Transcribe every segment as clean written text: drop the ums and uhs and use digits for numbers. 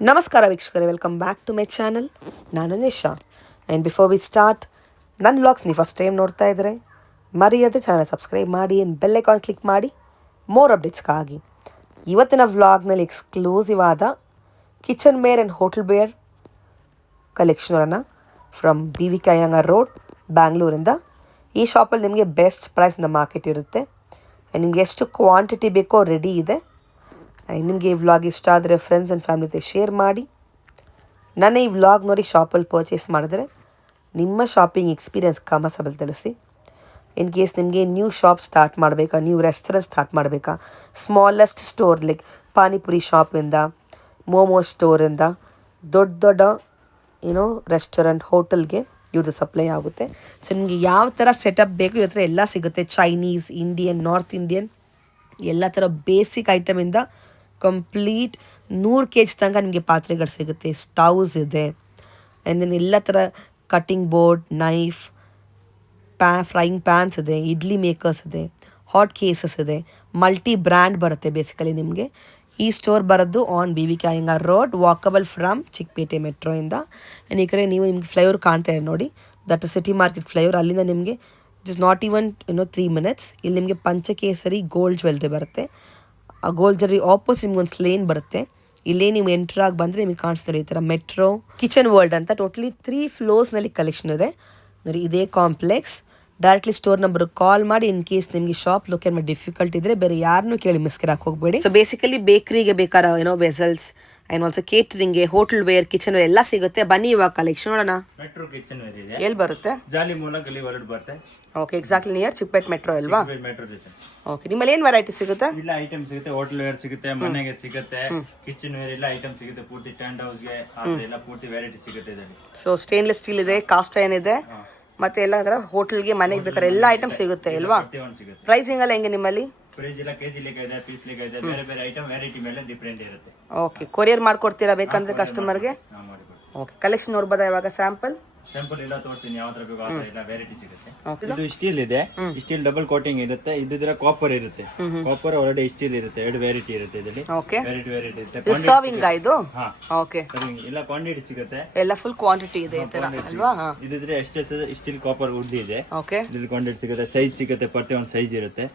ನಮಸ್ಕಾರ ವೀಕ್ಷಕರೇ, welcome back to my channel. ನಾನು Nisha. And before we start, ನನ್ನ ವ್ಲಾಗ್ಸ್ ನೀವು ಫಸ್ಟ್ ಟೈಮ್ ನೋಡ್ತಾ ಇದ್ದರೆ ಮರೆಯದೆ ಚಾನಲ್ ಸಬ್ಸ್ಕ್ರೈಬ್ ಮಾಡಿ ಆ್ಯಂಡ್ ಬೆಲ್ ಐಕಾನ್ ಕ್ಲಿಕ್ ಮಾಡಿ ಮೋರ್ ಅಪ್ಡೇಟ್ಸ್ಗಾಗಿ. ಇವತ್ತಿನ ವ್ಲಾಗ್ನಲ್ಲಿ ಎಕ್ಸ್ಕ್ಲೂಸಿವ್ ಆದ kitchen ware and hotel ware ಕಲೆಕ್ಷನನ್ನು ಫ್ರಮ್ BVK ಅಯ್ಯಂಗಾರ್ ರೋಡ್, ಬ್ಯಾಂಗ್ಳೂರಿಂದ. ಈ ಶಾಪಲ್ಲಿ ನಿಮಗೆ best price in the market ಇರುತ್ತೆ. ನಿಮಗೆ ಎಷ್ಟು ಕ್ವಾಂಟಿಟಿ ಬೇಕೋ ರೆಡಿ ಇದೆ. ನಿಮಗೆ ಈ ವ್ಲಾಗ್ ಇಷ್ಟ ಆದರೆ ಫ್ರೆಂಡ್ಸ್ ಆ್ಯಂಡ್ ಫ್ಯಾಮಿಲಿ ಜೊತೆ ಶೇರ್ ಮಾಡಿ. ನನ್ನ ಈ ವ್ಲಾಗ್ ನೋಡಿ ಶಾಪಲ್ಲಿ ಪರ್ಚೇಸ್ ಮಾಡಿದ್ರೆ ನಿಮ್ಮ ಶಾಪಿಂಗ್ ಎಕ್ಸ್ಪೀರಿಯನ್ಸ್ ಕಮರ್ಸಬಲ್ ತಿಳಿಸಿ. ಇನ್ ಕೇಸ್ ನಿಮಗೆ ನ್ಯೂ ಶಾಪ್ ಸ್ಟಾರ್ಟ್ ಮಾಡಬೇಕಾ, ನ್ಯೂ ರೆಸ್ಟೋರೆಂಟ್ ಸ್ಟಾರ್ಟ್ ಮಾಡಬೇಕಾ, smallest store like panipuri ಶಾಪಿಂದ, momo ಸ್ಟೋರಿಂದ ದೊಡ್ಡ ರೆಸ್ಟೋರೆಂಟ್, ಹೋಟೆಲ್ಗೆ ಇವ್ರದ್ದು ಸಪ್ಲೈ ಆಗುತ್ತೆ. ಸೊ ನಿಮಗೆ ಯಾವ ಥರ ಸೆಟಪ್ ಬೇಕು ಇವ್ರ ಹತ್ರ ಎಲ್ಲ ಸಿಗುತ್ತೆ. ಚೈನೀಸ್, ಇಂಡಿಯನ್, ನಾರ್ತ್ ಇಂಡಿಯನ್ ಎಲ್ಲ ಥರ ಬೇಸಿಕ್ ಐಟಮಿಂದ ಕಂಪ್ಲೀಟ್ 100 kg ತನಕ ನಿಮಗೆ ಪಾತ್ರೆಗಳು ಸಿಗುತ್ತೆ. ಸ್ಟವ್ಸ್ ಇದೆ, ಆ್ಯಂಡ್ ದೆನ್ ಎಲ್ಲ ಥರ cutting board, knife, frying pans ಇದೆ, ಇಡ್ಲಿ ಮೇಕರ್ಸ್ ಇದೆ, ಹಾಟ್ ಕೇಸಸ್ ಇದೆ, ಮಲ್ಟಿ ಬ್ರ್ಯಾಂಡ್ ಬರುತ್ತೆ. ಬೇಸಿಕಲಿ ನಿಮಗೆ ಈ ಸ್ಟೋರ್ ಬರೋದು on BVK Iyengar road, walkable from Chickpete ಮೆಟ್ರೋಯಿಂದ. ಆ್ಯಂಡ್ ಈ ಕಡೆ ನಿಮಗೆ ಫ್ಲೈಓವರ್ ಕಾಣ್ತಾ ಇದೆ ನೋಡಿ, ದಟ್ ಸಿಟಿ ಮಾರ್ಕೆಟ್ ಫ್ಲೈಓವರ್. ಅಲ್ಲಿಂದ ನಿಮಗೆ ಇಸ್ ನಾಟ್ ಈವನ್ 3 minutes ಇಲ್ಲಿ ನಿಮಗೆ ಪಂಚಕೇಸರಿ ಗೋಲ್ಡ್ ಜ್ಯುವೆಲ್ರಿ ಬರುತ್ತೆ. ಆ ಗೋಲ್ಡ್ ಜ್ಯುವೆಲ್ರಿ ಆಪೋಸಿಟ್ ನಿಮ್ಗೆ ಒಂದು ಲೇನ್ ಬರುತ್ತೆ. ಇಲ್ಲೇ ನೀವು ಎಂಟ್ರ್ ಆಗಿ ಬಂದರೆ ನಿಮಗೆ ಕಾಣಿಸ್ತಾರೆ ಈ ಥರ ಮೆಟ್ರೋ ಕಿಚನ್ ವರ್ಲ್ಡ್ ಅಂತ ಟೋಟಲಿ 3 floors ಕಲೆಕ್ಷನ್ ಇದೆ ನೋಡಿ. ಇದೇ complex. Directly store number call ಮಾಡಿ. ಇನ್ ಕೇಸ್ ನಿಮಗೆ ಶಾಪ್ ಲೊಕೇಟ್ ಮಾಡಿ ಡಿಫಿಕಲ್ಟ್ ಇದ್ರೆ ಬೇರೆ ಯಾರನ್ನೂ ಕೇಳಿ ಮಿಸ್ಕರಾಕ್ ಹೋಗಬೇಡಿ. ಸೊ ಬೇಸಿಕಲಿ ಬೇಕರಿಗೆ ಬೇಕಾದ ವೆಸಲ್ಸ್ ಆ್ಯಂಡ್ ಆಲ್ಸೋ ಕೇಟರಿಂಗ್ಗೆ, ಹೋಟೆಲ್ ವೇರ್, ಕಿಚನ್ ವೇರ್ ಎಲ್ಲ ಸಿಗುತ್ತೆ. ಬನ್ನಿ ಇವಾಗ ಕಲೆಕ್ಷನ್ ನೋಡೋಣ. ಮೆಟ್ರೋ ಕಿಚನ್ ವೇರ್ ಇದೆ. ಎಲ್ಲಿ ಬರುತ್ತೆ? ಜಾಲಿ ಮೂಲ ಗಲಿ ಹೊರಡು ಬರುತ್ತೆ. Okay, exactly near Chickpete metro ಅಲ್ವಾ? Metro station. ಓಕೆ, ನಿಮ್ಮಲ್ಲಿ ಏನು ವೆರೈಟಿ ಸಿಗುತ್ತೆ? ಇಲ್ಲ ಐಟಮ್ ಸಿಗುತ್ತೆ, ಹೋಟೆಲ್ ವೇರ್ ಸಿಗುತ್ತೆ, ಮನೆಗೆ ಸಿಗುತ್ತೆ, ಕಿಚನ್ ವೇರ್ ಎಲ್ಲ ಐಟಮ್ ಸಿಗುತ್ತೆ. ಪೂರ್ತಿ ಟೆಂಟ್ ಹೌಸ್ಗೆ ಎಲ್ಲ ಪೂರ್ತಿ ವೆರೈಟಿ ಸಿಗುತ್ತೆ ಇದರಲ್ಲಿ. ಸೊ ಸ್ಟೇನ್ಲೆಸ್ ಸ್ಟೀಲ್ ಇದೆ, ಕಾಸ್ಟ್ ಐರನ್ ಇದೆ, ಮತ್ತೆ ಎಲ್ಲ ತರ ಹೋಟೆಲ್ಗೆ, ಮನೆಗೆ ಬೇಕಾದ್ರೆ ಎಲ್ಲ ಐಟಮ್ ಸಿಗುತ್ತೆ ಅಲ್ವಾ? ಪ್ರೈಸಿಂಗ್ ಎಲ್ಲ ಹೆಂಗೆ ನಿಮ್ಮಲ್ಲಿ? ಪ್ರೈಸ್ ಎಲ್ಲ ಕೆಜಿ ಲೆಕ್ಕ ಇದೆ, ಪೀಸ್ ಲೆಕ್ಕ ಇದೆ, ಬೇರೆ ಬೇರೆ ಐಟಮ್ ವೆರೈಟಿ ಮೇಲೆ ಡಿಫ್ರೆಂಟ್ ಇರುತ್ತೆ. ಓಕೆ, ಕೊರಿಯರ್ ಮಾಡ್ಕೊಡ್ತೀರಾ ಬೇಕಂದ್ರೆ ಕಸ್ಟಮರ್ಗೆ? ಓಕೆ, ಕಲೆಕ್ಷನ್ ನೋಡ್ಬೋದಾ ಇವಾಗ? ಸ್ಯಾಂಪಲ್ ಎಲ್ಲ ತೋರಿಸ್ತೀನಿ, ಯಾವ ತರ ಬೇಕು ಆ ತರ ಎಲ್ಲ ವೆರೈಟಿ ಸಿಗುತ್ತೆ. ಇದು ಸ್ಟೀಲ್ ಇದೆ, ಸ್ಟೀಲ್ ಡಬಲ್ ಕೋಟಿಂಗ್ ಇರುತ್ತೆ. ಇದ್ರ ಕಾಪರ್ ಇರುತ್ತೆ, ಕಾಪರ್ ಹೊರಡೆ ಸ್ಟೀಲ್ ಇರುತ್ತೆ. 2 ವೆರೈಟಿ ಇರುತ್ತೆ ಇದರಲ್ಲಿ. ಓಕೆ, ವೆರೈಟಿ ಇರುತ್ತೆ. ಸರ್ವಿಂಗ್ ಇದು. ಓಕೆ, ಎಲ್ಲ ಕ್ವಾಂಟಿಟಿ ಸಿಗುತ್ತೆ, ಎಲ್ಲ ಫುಲ್ ಕ್ವಾಂಟಿಟಿ ಇದೆ ಈ ತರ ಅಲ್ವಾ? ಇದಿದ್ರೆ ಎಷ್ಟೇ ಸ್ಟೀಲ್ ಕಾಪರ್ ವುಡ್ ಇದೆ. ಓಕೆ, ಇದ್ರಲ್ಲಿ ಕ್ವಾಂಟಿಟಿ ಸಿಗುತ್ತೆ, ಸೈಜ್ ಸಿಗುತ್ತೆ, ಪ್ರತಿಯೊಂದು ಸೈಜ್ ಇರುತ್ತೆ.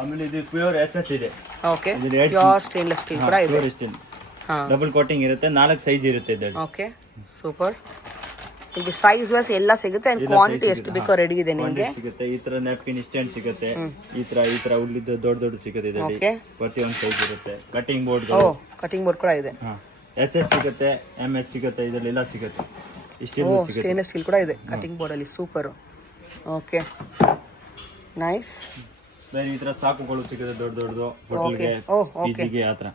ಆಮೇಲೆ ಇದು ಪ್ಯೂರ್ SS ಇದೆ. ಓಕೆ, ಪ್ಯೂರ್ ಸ್ಟೇನ್ಲೆಸ್ ಸ್ಟೀಲ್ ಕೂಡ ಇದೆ. ಸ್ಟೀಲ್ ಡಬಲ್ ಕೋಟಿಂಗ್ ಇರುತ್ತೆ, 4 ಸೈಜ್ ಇರುತ್ತೆ ಇದರಲ್ಲಿ. Okay, super. ನಿಮಗೆ ಸೈಜ್ ವೈಸ್ ಎಲ್ಲ ಸಿಗುತ್ತೆ ಅಂಡ್ ಕ್ವಾಂಟಿಟಿ ಎಷ್ಟು ಬೇಕೋ ರೆಡಿ ಇದೆ ನಿಮಗೆ. ಸಿಗುತ್ತೆ ಈ ತರ ನ್ಯಾಪ್ಕಿನ್ ಸ್ಟ್ಯಾಂಡ್ ಸಿಗುತ್ತೆ, ಈ ತರ ಉಳ್ಳಿದ್ದು ದೊಡ್ಡ ಸಿಗುತ್ತೆ ಇದರಲ್ಲಿ. ಪ್ರತಿಯೊಂದು ಸೈಜ್ ಇರುತ್ತೆ. ಕಟಿಂಗ್ ಬೋರ್ಡ್ ಕೂಡ ಇದೆ. SS ಸಿಗುತ್ತೆ, MS ಸಿಗುತ್ತೆ, ಇದರಲ್ಲಿ ಎಲ್ಲ ಸಿಗುತ್ತೆ. ಸ್ಟೇನ್ಲೆಸ್ ಸ್ಟೀಲ್ ಕೂಡ ಇದೆ ಕಟಿಂಗ್ ಬೋರ್ಡ್ ಅಲ್ಲಿ. ಸೂಪರ್. Okay, nice. ಬೇರೆ ಈ ತರ ಚಾಕುಗಳು ಸಿಗುತ್ತೆ, ದೊಡ್ಡದು ಹೋಟೆಲ್ಗೆ, PGಗೆ ಆ ತರ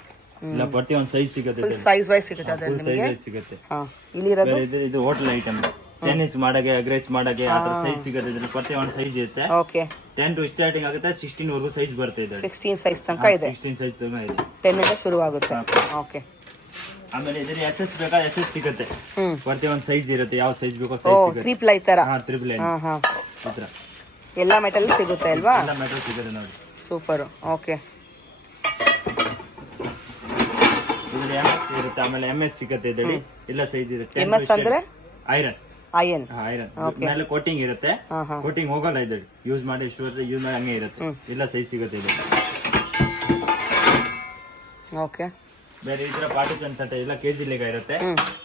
ಇಲ್ಲ. ಪ್ರತಿಯೊಂದು ಸೈಜ್ ಸಿಗುತ್ತೆ, ಸೈಜ್ ವೈಸ್ ಸಿಗುತ್ತೆ ಅದರಲ್ಲಿ ನಿಮಗೆ. ಸೈಜ್ ಸಿಗುತ್ತೆ. ಇಲ್ಲಿ ಇರೋದು ಇದು ಹೋಟೆಲ್ ಐಟಮ್, ಚೈನೀಸ್ ಮಾಡಕ್ಕೆ, ಎಗ್ ರೈಸ್ ಮಾಡಕ್ಕೆ ಆ ತರ ಸೈಜ್ ಸಿಗುತ್ತೆ. ಇದರಲ್ಲಿ ಪ್ರತಿಯೊಂದು ಸೈಜ್ ಇರುತ್ತೆ. ಓಕೆ, 10 to ಸ್ಟಾರ್ಟಿಂಗ್ ಆಗುತ್ತೆ, 16 ವರೆಗೂ ಸೈಜ್ ಬರುತ್ತೆ ಇದೆ. 16 ಸೈಜ್ ತನಕ ಇದೆ. 16 ಸೈಜ್ ತನಕ ಇದೆ. 10 ಇಂದ ಶುರು ಆಗುತ್ತೆ. ಓಕೆ, ಆಮೇಲೆ ಇದರಲ್ಲಿ SS ಬೇಕಾ SS ಸಿಗುತ್ತೆ. ಪ್ರತಿಯೊಂದು ಸೈಜ್ ಇರುತ್ತೆ, ಯಾವ ಸೈಜ್ ಬೇಕೋ ಸೈಜ್ ಸಿಗುತ್ತೆ. ಟ್ರಿಪಲ್ ಐ ತರ. ಟ್ರಿಪಲ್ ಲೈನ್ ಈ ತರ ಎಲ್ಲ ಮೆಟಲ್ ಸಿಗುತ್ತೆ ಅಲ್ವಾ? ಎಲ್ಲ ಮೆಟಲ್ ಸಿಗುತ್ತೆ ನೋಡಿ. ಸೂಪರ್. ಓಕೆ, ಇದರಲ್ಲಿ MS ಇರುತ್ತೆ, ಆಮೇಲೆ MS ಸಿಗುತ್ತೆ ಇದರಲ್ಲಿ. ಎಲ್ಲ ಸೈಜ್ ಇರುತ್ತೆ. MS ಅಂದ್ರೆ ಐರನ್. ಐರನ್ ಮೇಲೆ ಕೋಟಿಂಗ್ ಇರುತ್ತೆ, ಕೋಟಿಂಗ್ ಹೋಗಲ್ಲ ಇದರಲ್ಲಿ. ಯೂಸ್ ಮಾಡಿ ಹಂಗೆ ಇರುತ್ತೆ. ಎಲ್ಲ ಸೈಜ್ ಸಿಗುತ್ತೆ ಇದರಲ್ಲಿ. ಓಕೆ, ಬೇರೆ ಈ ತರ ಪಾರ್ಟಿಷನ್ ಸೆಟ್ ಎಲ್ಲ ಕೆಜಿ ಲೆಕ್ಕ ಇರುತ್ತೆ.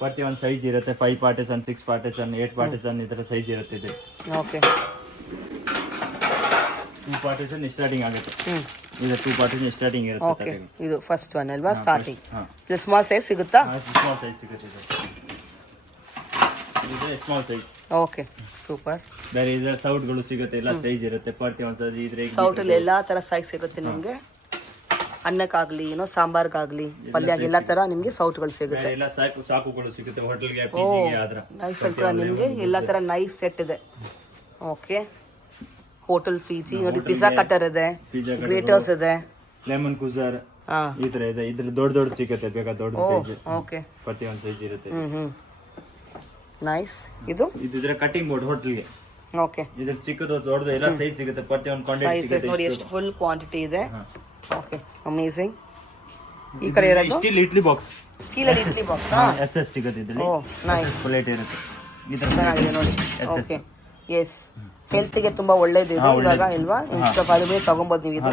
ಪ್ರತಿಯೊಂದು ಸೈಜ್ ಇರುತ್ತೆ. 5 ಪಾರ್ಟಿಷನ್, 6 ಪಾರ್ಟಿಷನ್, 8 ಪಾರ್ಟಿಷನ್ ಈ ತರ ಸೈಜ್ ಇರುತ್ತೆ ಇದು. ಓಕೆ, 2 ಪಾರ್ಟಿಷನ್ ಸ್ಟಾರ್ಟಿಂಗ್ ಆಗುತ್ತೆ. ಇದು 2 ಪಾರ್ಟಿಷನ್ ಸ್ಟಾರ್ಟಿಂಗ್ ಇರುತ್ತೆ. ಓಕೆ, ಇದು ಫಸ್ಟ್ ಒನ್ ಅಲ್ವಾ? ಸ್ಟಾರ್ಟಿಂಗ್. ಇದು ಸ್ಮಾಲ್ ಸೈಜ್ ಸಿಗುತ್ತಾ? ಸ್ಮಾಲ್ ಸೈಜ್ ಸಿಗುತ್ತೆ ಇದು ಸ್ಮಾಲ್ ಸೈಜ್. Okay, super. ಬೇರೆ ಇದರ ಸೌಟ್ಗಳು ಸಿಗುತ್ತೆ, ಎಲ್ಲ ಸೈಜ್ ಇರುತ್ತೆ. ಪ್ರತಿಯೊಂದು ಸೈಜ್ ಇದ್ರೆ ಸೌಟ್ ಅಲ್ಲಿ ಎಲ್ಲಾ ತರ ಸೈಜ್ ಸಿಗುತ್ತೆ ನಿಮ್ಗೆ. ಅನ್ನಕ್ಕಾಗ್ಲಿ, ಸಾಂಬಾರ್ಗಾಗ್ಲಿ, ಪಲ್ಯಗೆ ಎಲ್ಲ ತರ ನಿಮ್ಗೆ ಸೌಟ್ಗಳು ಸಿಗುತ್ತೆ. ಎಲ್ಲ ಸಾಕುಗಳು ಸಿಗುತ್ತೆ ಹೋಟೆಲ್ಗೆ, PGಗೆ ಆದ್ರ. ನೈಫ್ ಕೂಡ ನಿಮ್ಗೆ ಎಲ್ಲ ತರ ನೈಫ್ ಸೆಟ್ ಇದೆ. ಓಕೆ, ಹೋಟೆಲ್ PG ನೋಡಿ, ಪಿಜ್ಜಾ ಕಟರ್ ಇದೆ, ಗ್ರೇಟರ್ಸ್ ಇದೆ, ಲೆಮನ್ ಕುಸರ್ ಈ ತರ ಇದೆ. ಇದ್ರ ದೊಡ್ಡ ಸಿಗುತ್ತೆ, ಬೇಕಾ ದೊಡ್ಡ ಸೈಜ್. ಓಕೆ, ಪ್ರತಿಯೊಂದು ಸೈಜ್ ಇರುತ್ತೆ. ನೈಸ್. ಇದು ಇದ್ರ ಕಟಿಂಗ್ ಬೋರ್ಡ್ ಹೋಟೆಲ್ಗೆ. ಓಕೆ, ಇದ್ರ ಚಿಕ್ಕದು ದೊಡ್ಡದು ಎಲ್ಲ ಸೈಜ್ ಸಿಗುತ್ತೆ. ಪ್ರತಿಯೊಂದು ಕ್ವಾಂಟಿಟಿ ಸಿಗುತ್ತೆ ನೋಡಿ, ಎಷ್ಟು ಫುಲ್ ಕ್ವಾಂಟಿಟಿ ಇದೆ. Okay, amazing. ಈ ಕಡೆ ಇರೋದು ಸ್ಟೀಲ್ ಇಡ್ಲಿ ಬಾಕ್ಸ್ ಸ್ಟೀಲಲ್ಲಿ ಇಡ್ಲಿ ಬಾಕ್ಸ್. ಎಸ್ ಎಸ್ ಸಿಗುತ್ತೆ ಇದರಲ್ಲಿ. ಓ ನೈಸ್, ಪ್ಲೇಟ್ ಇರುತ್ತೆ ಈ ತರ ಚೆನ್ನಾಗಿದೆ ನೋಡಿ. ಓಕೆ ಎಸ್, ಹೆಲ್ತ್ಗೆ ತುಂಬಾ ಒಳ್ಳೇದು ಇದು ಇವಾಗ ಅಲ್ವಾ. ಇನ್ಸ್ಟಾ ಫಾಲಿಗೆ ತಗೊಬೋದು ನೀವು ಇದು.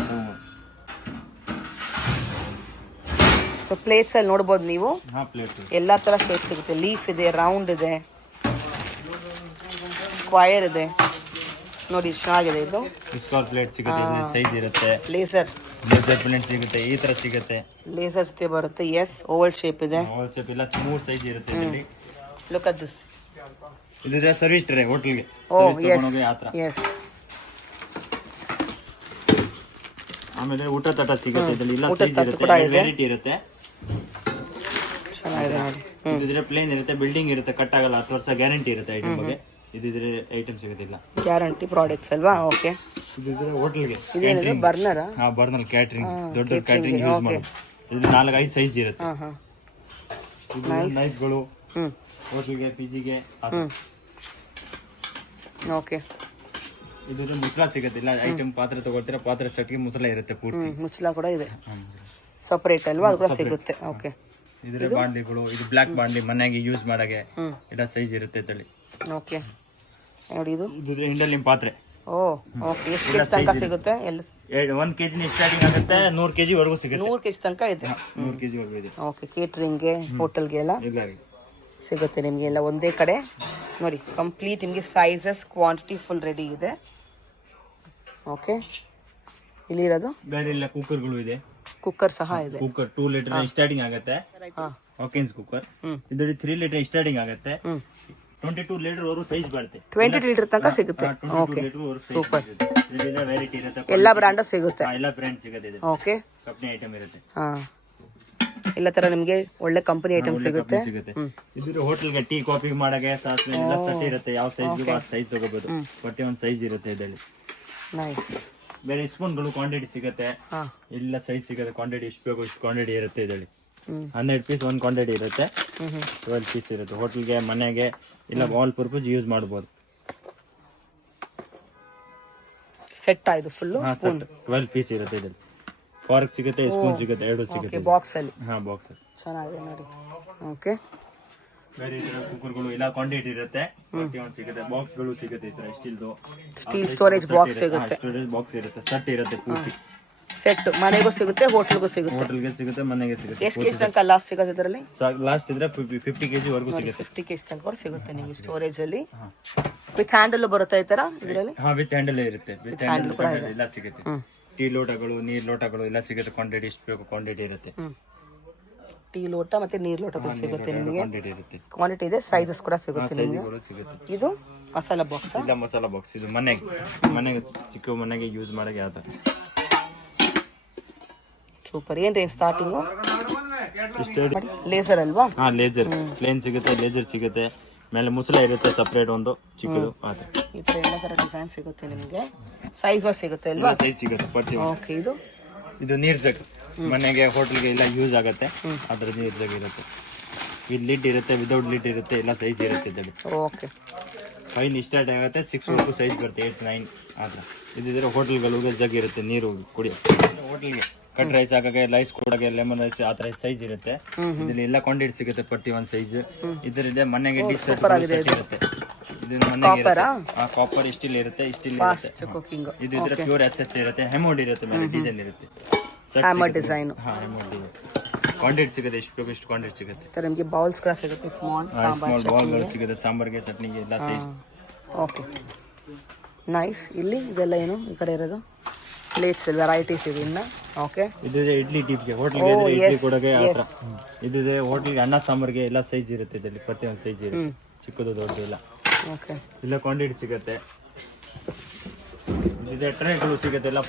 ಸೊ ಪ್ಲೇಟ್ಸ್ ಅಲ್ಲಿ ನೋಡ್ಬೋದು ನೀವು ಎಲ್ಲಾ ತರ ಶೇಪ್ ಸಿಗುತ್ತೆ. ಲೀಫ್ ಇದೆ, ರೌಂಡ್ ಇದೆ, ಸ್ಕ್ವಯರ್ ಇದೆ ನೋಡಿ, ಚೆನ್ನಾಗಿದೆ ಇದು. ಸ್ಕ್ವೇರ್ ಪ್ಲೇಟ್ ಸಿಗುತ್ತೆ, ಸೈಜ್ ಇರುತ್ತೆ. ಲೇಸರ್ ಪ್ಲೇಟ್ ಸಿಗುತ್ತೆ, ಈ ತರ ಸಿಗುತ್ತೆ. ಲೇಸರ್ ಜೊತೆ ಬರುತ್ತೆ. ಎಸ್, ಓವಲ್ ಶೇಪ್ ಇದೆ. ಓವಲ್ ಶೇಪ್ ಇಲ್ಲ, ಸ್ಮೂತ್ ಸೈಜ್ ಇರುತ್ತೆ ಇದರಲ್ಲಿ. Look at this. ಇದು ಸರ್ವಿಸ್ ಟ್ರೇ ಹೋಟೆಲ್ಗೆ. ಓ ಎಸ್ ಎಸ್. ಆಮೇಲೆ ಊಟ ತಟ ಸಿಗುತ್ತೆ ಇದರಲ್ಲಿ. ಇಲ್ಲ ಸೈಜ್ ಇರುತ್ತೆ, ವೆರೈಟಿ ಇರುತ್ತೆ. ಚೆನ್ನಾಗಿದೆ ನೋಡಿ. ಇದಿದ್ರೆ ಪ್ಲೇನ್ ಇರುತ್ತೆ, ಬಿಲ್ಡಿಂಗ್ ಇರುತ್ತೆ, ಕಟ್ ಆಗಲ್ಲ, 10 ವರ್ಷ ಗ್ಯಾರಂಟಿ ಇರುತ್ತೆ ಐಟಮ್ ಬಗ್ಗೆ. ಇದಿದ್ರೆ ಐಟಮ್ ಸಿಗೋದಿಲ್ಲ, ಗ್ಯಾರಂಟಿ ಪ್ರಾಡಕ್ಟ್ಸ್ ಅಲ್ವಾ. ಓಕೆ, ಇದಿದ್ರೆ ಹೋಟೆಲ್ಗೆ. ಇದೇನಿದೆ ಬರ್ನರ್? ಹಾ, ಬರ್ನರ್ ಕ್ಯಾಟರಿಂಗ್, ದೊಡ್ಡ ಕ್ಯಾಟರಿಂಗ್ ಯೂಸ್ ಮಾಡಿ. ಇದು 4-5 ಸೈಜ್ ಇರುತ್ತೆ. ನೈಫ್ಗಳು ಹೋಟೆಲ್ಗೆ, ಪಿಜಿಗೆ. ಓಕೆ, ಇದು ಮುಚ್ಚಳ ಸಿಗುತ್ತೆ. ಇಲ್ಲ ಐಟಮ್ ಪಾತ್ರೆ ತಗೊಳ್ತೀರಾ, ಪಾತ್ರೆ ಸೆಟ್ಗೆ ಮುಚ್ಚಳ ಇರುತ್ತೆ ಪೂರ್ತಿ. ಮುಚ್ಚಳ ಕೂಡ ಇದೆ ಸಪರೇಟ್ ಅಲ್ವಾ, ಅದು ಕೂಡ ಸಿಗುತ್ತೆ. ಓಕೆ, ಇದ್ರೆ ಬಾಂಡ್ಲಿಗಳು, ಇದು ಬ್ಲಾಕ್ ಬಾಂಡ್ಲಿ ಮನೆಗೆ ಯೂಸ್ ಮಾಡಕ್ಕೆ ಎಲ್ಲ ಸೈಜ್ ಇರುತ್ತೆ ಇದರಲ್ಲಿ. ಓಕೆ ನೋಡಿ, ಇದು ಇದ್ರೆ ಹಿಂಡಲಿನ ಪಾತ್ರೆ. ಓ ಓಕೆ, ಎಷ್ಟು ಕೆಜಿ ತನಕ ಸಿಗುತ್ತೆ? 1 kg ಸ್ಟಾರ್ಟಿಂಗ್ ಆಗುತ್ತೆ, 100 kg ವರೆಗೂ ಸಿಗುತ್ತೆ. 100 ಕೆಜಿ ತನಕ ಇದೆ. 100 kg ವರೆಗೂ ಇದೆ. ಓಕೆ, ಕೇಟರಿಂಗ್ಗೆ, ಹೋಟೆಲ್ಗೆ ಎಲ್ಲ ಎಲ್ಲರಿಗೆ ಸಿಗುತ್ತೆ ನಿಮಗೆ ಎಲ್ಲ ಒಂದೇ ಕಡೆ ನೋಡಿ. ಕಂಪ್ಲೀಟ್ ನಿಮಗೆ ಸೈಜಸ್, ಕ್ವಾಂಟಿಟಿ ಫುಲ್ ರೆಡಿ ಇದೆ. ಓಕೆ, ಇಲ್ಲಿರೋದು ಬೇರೆ ಎಲ್ಲ ಕುಕ್ಕರ್ಗಳು ಇದೆ. ಕುಕ್ಕರ್ ಸಹ ಇದೆ. ಕುಕ್ಕರ್ 2 ಲೀಟರ್ ಸ್ಟಾರ್ಟಿಂಗ್ ಆಗುತ್ತೆ. Hawkins cooker. ಇದರಲ್ಲಿ 3 ಲೀಟರ್ ಸ್ಟಾರ್ಟಿಂಗ್ ಆಗುತ್ತೆ. 22 ಲೀಟರ್ ವರೆಗೂ ಸೈಜ್ ಬರುತ್ತೆ. 20 ಲೀಟರ್ ತನಕ ಸಿಗುತ್ತೆ. Okay, super. ಇದೆಲ್ಲ ವೆರೈಟಿ ಇರುತ್ತೆ, ಎಲ್ಲ ಬ್ರ್ಯಾಂಡ್ ಸಿಗುತ್ತೆ. ಎಲ್ಲ ಬ್ರ್ಯಾಂಡ್ ಸಿಗುತ್ತೆ. ಇದು ಓಕೆ, ಕಂಪನಿ ಐಟಮ್ ಇರುತ್ತೆ. ಹಾ, ಎಲ್ಲ ತರ ನಿಮಗೆ ಒಳ್ಳೆ ಕಂಪನಿ ಐಟಮ್ ಸಿಗುತ್ತೆ. ಇದ್ರ ಹೋಟೆಲ್ಗೆ ಟೀ ಕಾಫಿ ಮಾಡಕ್ಕೆ ಸಾಸ್ವೆ ಎಲ್ಲ ಸೆಟ್ ಇರುತ್ತೆ. ಯಾವ ಸೈಜ್ ಆ ಸೈಜ್ ತಗೋಬಹುದು. ಪ್ರತಿಯೊಂದು ಸೈಜ್ ಇರುತ್ತೆ ಇದರಲ್ಲಿ. ನೈಸ್. ಬೇರೆ ಸ್ಪೂನ್ಗಳು ಕ್ವಾಂಟಿಟಿ ಸಿಗುತ್ತೆ, ಎಲ್ಲ ಸೈಜ್ ಸಿಗುತ್ತೆ. ಕ್ವಾಂಟಿಟಿ ಎಷ್ಟು ಬೇಕು ಇಷ್ಟು ಕ್ವಾಂಟಿಟಿ ಇರುತ್ತೆ ಇದರಲ್ಲಿ. 12 ಪೀಸ್ ಒಂದು ಕ್ವಾಂಟಿಟಿ ಇರುತ್ತೆ. 12 ಪೀಸ್ ಇರುತ್ತೆ. ಹೋಟೆಲ್ಗೆ, ಮನೆಗೆ, ಇಲ್ಲ ಆಲ್ ಪರ್ಪಸ್ ಯೂಸ್ ಮಾಡಬಹುದು. ಸೆಟ್ ಆಯ್ತು ಫುಲ್. 12 ಪೀಸ್ ಇರುತ್ತೆ ಇದರಲ್ಲಿ. ಫಾರ್ಕ್ ಸಿಗುತ್ತೆ, ಸ್ಪೂನ್ ಸಿಗುತ್ತೆ, 2 ಸಿಗುತ್ತೆ ಬಾಕ್ಸ್ ಅಲ್ಲಿ. ಹಾ, ಬಾಕ್ಸ್ ಅಲ್ಲಿ ಚೆನ್ನಾಗಿದೆ ನೋಡಿ. ಓಕೆ, ಬೇರೆ ಈ ತರ ಕುಕ್ಕರ್ಗಳು ಎಲ್ಲ ಕ್ವಾಂಟಿಟಿ ಇರುತ್ತೆ. ಪ್ರತಿಯೊಂದು ಸಿಗುತ್ತೆ. ಬಾಕ್ಸ್ಗಳು ಸಿಗುತ್ತೆ, ಈ ತರ ಸ್ಟೀಲ್ ಸ್ಟೋರೇಜ್ ಬಾಕ್ಸ್ ಸಿಗುತ್ತೆ. ಸ್ಟೋರೇಜ್ ಬಾಕ್ಸ್ ಇರುತ್ತೆ, ಸೆಟ್ ಇರುತ್ತೆ ಪೂರ್ತಿ. ಸೆಟ್ ಮನೆಗೂ ಸಿಗುತ್ತೆ, ಹೋಟೆಲ್ಗೂ ಸಿಗುತ್ತೆ. ಹೋಟೆಲ್ಗೆ ಸಿಗುತ್ತೆ, ಮನೆಗೆ ಸಿಗುತ್ತೆ. ಎಷ್ಟು ಕೆಜಿ ತನಕ ಲಾಸ್ಟ್ ಸಿಗುತ್ತೆ ಇದರಲ್ಲಿ? ಲಾಸ್ಟ್ ಇದ್ರೆ 50 kg ವರೆಗೂ ಸಿಗುತ್ತೆ. 50 ಕೆಜಿ ತನಕ ಸಿಗುತ್ತೆ ನಿಮಗೆ ಸ್ಟೋರೇಜ್ ಅಲ್ಲಿ. ವಿತ್ ಹ್ಯಾಂಡಲ್ ಬರುತ್ತೆ ಈ ತರ ಇದರಲ್ಲಿ. ಹಾ, ವಿತ್ ಹ್ಯಾಂಡಲ್ ಇರುತ್ತೆ. ವಿತ್ ಹ್ಯಾಂಡಲ್ ಎಲ್ಲ ಸಿಗುತ್ತೆ. ಟೀ ಲೋಟಗಳು, ನೀರ್ ಲೋಟಗಳು ಎಲ್ಲ ಸಿಗುತ್ತೆ. ಕ್ವಾಂಟಿಟಿ ಎಷ್ಟು ಬೇಕು ಕ್ವಾಂಟಿಟಿ ಇರುತ್ತೆ. ಟೀ ಲೋಟ ಮತ್ತೆ ನೀರ್ ಲೋಟಗಳು ಸಿಗುತ್ತೆ ನಿಮಗೆ. ಕ್ವಾಂಟಿಟಿ ಇರುತ್ತೆ, ಕ್ವಾಂಟಿಟಿ ಇದೆ, ಸೈಜಸ್ ಕೂಡ ಸಿಗುತ್ತೆ ನಿಮಗೆ. ಸಿಗುತ್ತೆ. ಇದು ಮಸಾಲಾ ಬಾಕ್ಸ್. ಇಲ್ಲ, ಮಸಾಲಾ ಬಾಕ್ಸ್. ಇದು ಮನೆಗೆ ಚಿಕ್ಕ ಮನೆಗೆ ಯೂಸ್ ಮಾಡಕ್ಕೆ ಯಾವ ತರ. ಸೂಪರ್. ಏನ್ ರೇಂಜ್ ಸ್ಟಾರ್ಟಿಂಗ್? ಲೇಸರ್ ಅಲ್ವಾ? ಹಾ, ಲೇಸರ್ ಪ್ಲೇನ್ ಸಿಗುತ್ತೆ, ಲೇಸರ್ ಸಿಗುತ್ತೆ. ಮೇಲೆ ಮುಚ್ಚಳ ಇರುತ್ತೆ ಸಪರೇಟ್ ಒಂದು ಚಿಕ್ಕದು. ಈ ತರ ಎಲ್ಲ ತರ ಡಿಸೈನ್ ಸಿಗುತ್ತೆ ನಿಮಗೆ. ಸೈಜ್ ವಾಸ್ ಸಿಗುತ್ತೆ ಅಲ್ವಾ? ಸೈಜ್ ಸಿಗುತ್ತೆ ಪ್ರತಿಯೊಂದು. ಓಕೆ, ಇದು ನೀರ್ ಜಗ್ ಮನೆಗೆ, ಹೋಟೆಲ್ಗೆ ಎಲ್ಲ ಯೂಸ್ ಆಗುತ್ತೆ. ಅದ್ರ ನೀರ್ ಜಗ್ ಇರುತ್ತೆ. ಇದು ಲಿಡ್ ಇರುತ್ತೆ, ವಿದೌಟ್ ಲಿಡ್ ಇರುತ್ತೆ, ಎಲ್ಲ ಸೈಜ್ ಇರುತ್ತೆ ಇದರಲ್ಲಿ. ಓಕೆ, 5 ಸ್ಟಾರ್ಟ್ ಆಗುತ್ತೆ, 6 ವರೆಗೂ ಸೈಜ್ ಬರುತ್ತೆ, 8, 9 ಆತರ. ಇದಿದ್ರೆ ಹೋಟೆಲ್ಗಳಿಗೆ ಜಗ್ ಇರುತ್ತೆ ನೀರು ಕುಡಿ. ಹೋಟೆಲ್ಗೆ ಕಟ್ ರೈಸ್ ಹಾಕಕ್ಕೆ, ರೈಸ್ ಕೊಡಕ್ಕೆ, ಲೆಮನ್ ರೈಸ್ ಆ ತರ ಸೈಜ್ ಇರುತ್ತೆ. ಇದರಲ್ಲಿ ಎಲ್ಲ ಕ್ವಾಂಟಿಟಿ ಸಿಗುತ್ತೆ ಪ್ರತಿ ಒಂದು ಸೈಜ್. ಇದರಿಂದ ಮನೆಗೆ ಡಿಶ್ ಸೆಟ್ ಇರುತ್ತೆ. ಇದು ಮನೆಗೆ ಕಾಪರ್ ಸ್ಟೀಲ್ ಇರುತ್ತೆ, ಸ್ಟೀಲ್ ಇರುತ್ತೆ. ಇದು ಇದ್ರೆ ಪ್ಯೂರ್ ಎಸ್ ಇರುತ್ತೆ, ಹೆಮೋಡ್ ಇರುತ್ತೆ, ಮೇಲೆ ಡಿಸೈನ್ ಇರುತ್ತೆ. ಡಿಸೈನ್. ಹಾ, ಹೆಮೋಡ್ ಕ್ವಾಂಟಿಟಿ ಸಿಗುತ್ತೆ, ಎಷ್ಟು ಬೇಕು ಎಷ್ಟು ಕ್ವಾಂಟಿಟಿ ಸಿಗುತ್ತೆ. ನಿಮಗೆ ಬೌಲ್ಸ್ ಕೂಡ ಸಿಗುತ್ತೆ, ಸ್ಮಾಲ್ ಬೌಲ್ ಸಿಗುತ್ತೆ, ಸಾಂಬಾರ್ಗೆ, ಚಟ್ನಿಗೆ ಎಲ್ಲ ಸೈಜ್. Okay, nice. ಇಲ್ಲಿ ಇದೆಲ್ಲ ಏನು ಈ ಕಡೆ ಇರೋದು ಪ್ಲೇಟ್ಸ್, ವೆರೈಟೀಸ್ ಇದೆ ಇನ್ನ. ಓಕೆ, ಇದಿದೆ ಇಡ್ಲಿ ಟಿಪ್ಗೆ, ಹೋಟೆಲ್ಗೆ ಇಡ್ಲಿ ಕೊಡೋಕೆ ಆ ಥರ. ಇದಿದೆ ಹೋಟೆಲ್ಗೆ ಅನ್ನ ಸಾಂಬಾರ್ಗೆ ಎಲ್ಲ ಸೈಜ್ ಇರುತ್ತೆ ಇದರಲ್ಲಿ. ಪ್ರತಿಯೊಂದು ಸೈಜ್ ಇರುತ್ತೆ, ಚಿಕ್ಕದು ದೊಡ್ಡದು ಎಲ್ಲ. ಓಕೆ, ಇಲ್ಲ ಕ್ವಾಂಟಿಟಿ ಸಿಗುತ್ತೆ. ಇದಿದೆ ಟ್ರೇಗಳು ಸಿಗುತ್ತೆ, ಎಲ್ಲ